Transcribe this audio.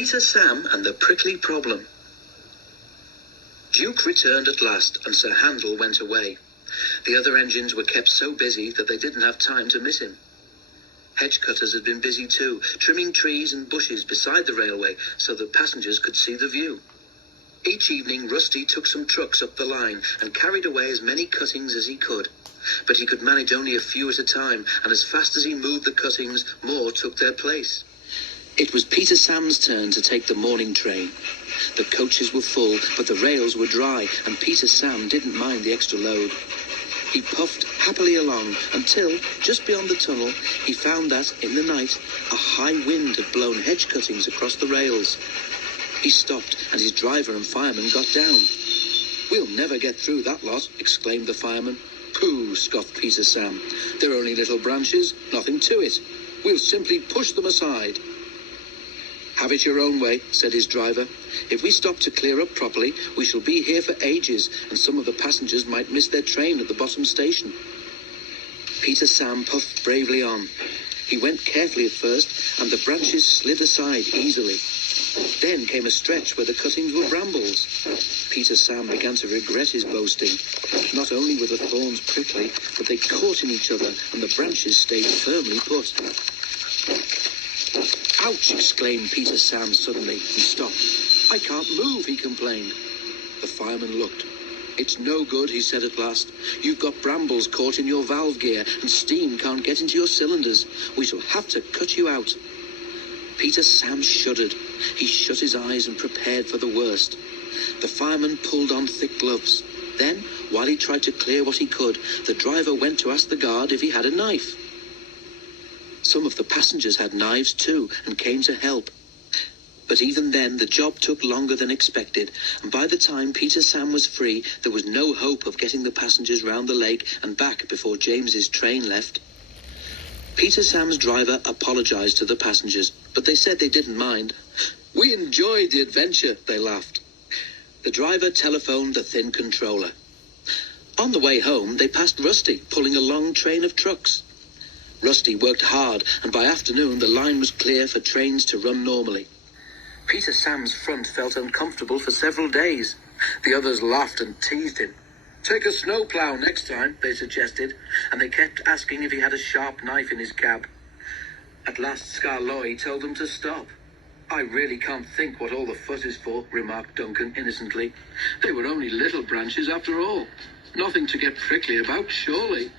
Peter Sam and the Prickly Problem. Duke returned at last, and Sir Handel went away. The other engines were kept so busy that they didn't have time to miss him. Hedge cutters had been busy too, trimming trees and bushes beside the railway so that passengers could see the view. Each evening Rusty took some trucks up the line and carried away as many cuttings as he could. But he could manage only a few at a time, and as fast as he moved the cuttings, more took their place. It was Peter Sam's turn to take the morning train. The coaches were full, but the rails were dry, and Peter Sam didn't mind the extra load. He puffed happily along until, just beyond the tunnel, he found that, in the night, a high wind had blown hedge cuttings across the rails. He stopped, and his driver and fireman got down. "We'll never get through that lot," exclaimed the fireman. "Pooh," scoffed Peter Sam. "They're only little branches, nothing to it. We'll simply push them aside." "Have it your own way," said his driver. "If we stop to clear up properly, we shall be here for ages, and some of the passengers might miss their train at the bottom station." Peter Sam puffed bravely on. He went carefully at first, and the branches slid aside easily. Then came a stretch where the cuttings were brambles. Peter Sam began to regret his boasting. Not only were the thorns prickly, but they caught in each other, and the branches stayed firmly put. "Ouch!" exclaimed Peter Sam suddenly, and stopped. "I can't move," he complained. The fireman looked. "It's no good," he said at last. "You've got brambles caught in your valve gear, and steam can't get into your cylinders. We shall have to cut you out." Peter Sam shuddered. He shut his eyes and prepared for the worst. The fireman pulled on thick gloves. Then, while he tried to clear what he could, the driver went to ask the guard if he had a knife. Some of the passengers had knives too, and came to help. But even then, the job took longer than expected, and by the time Peter Sam was free, there was no hope of getting the passengers round the lake and back before James's train left. Peter Sam's driver apologized to the passengers, but they said they didn't mind. "We enjoyed the adventure," they laughed. The driver telephoned the thin controller. On the way home, they passed Rusty, pulling a long train of trucks. Rusty worked hard, and by afternoon the line was clear for trains to run normally. Peter Sam's front felt uncomfortable for several days. The others laughed and teased him. "Take a snowplow next time," they suggested, and they kept asking if he had a sharp knife in his cab. At last Skarloey told them to stop. "I really can't think what all the fuss is for," remarked Duncan innocently. "They were only little branches after all. Nothing to get prickly about, surely."